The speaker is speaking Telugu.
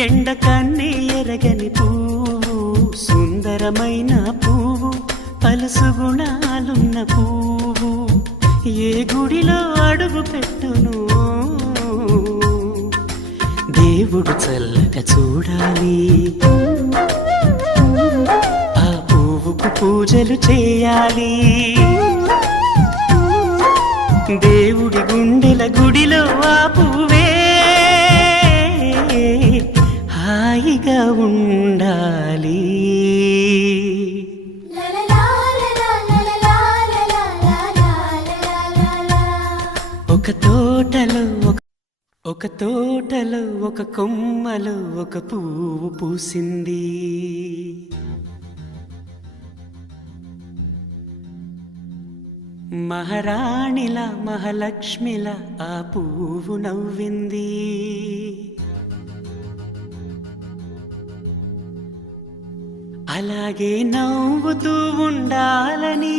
ఎండ కన్నే ఎరగని పువ్వు సుందరమైన పువ్వు పలుసు గుణాలున్న పువ్వు. ఏ గుడిలో అడుగు పెట్టును? దేవుడు చల్లగా చూడాలి. ఆ పువ్వుకు పూజలు చేయాలి. దేవుడి గుండెల గుడిలో ఆ పువ్వు ఉండాలి ఒక తోటలో ఒక ఒక తోటలో ఒక కొమ్మలో ఒక పువ్వు పూసింది. మహారాణిల మహాలక్ష్మిల ఆ పువ్వు నవ్వింది. అలాగే నవ్వుతూ ఉండాలని.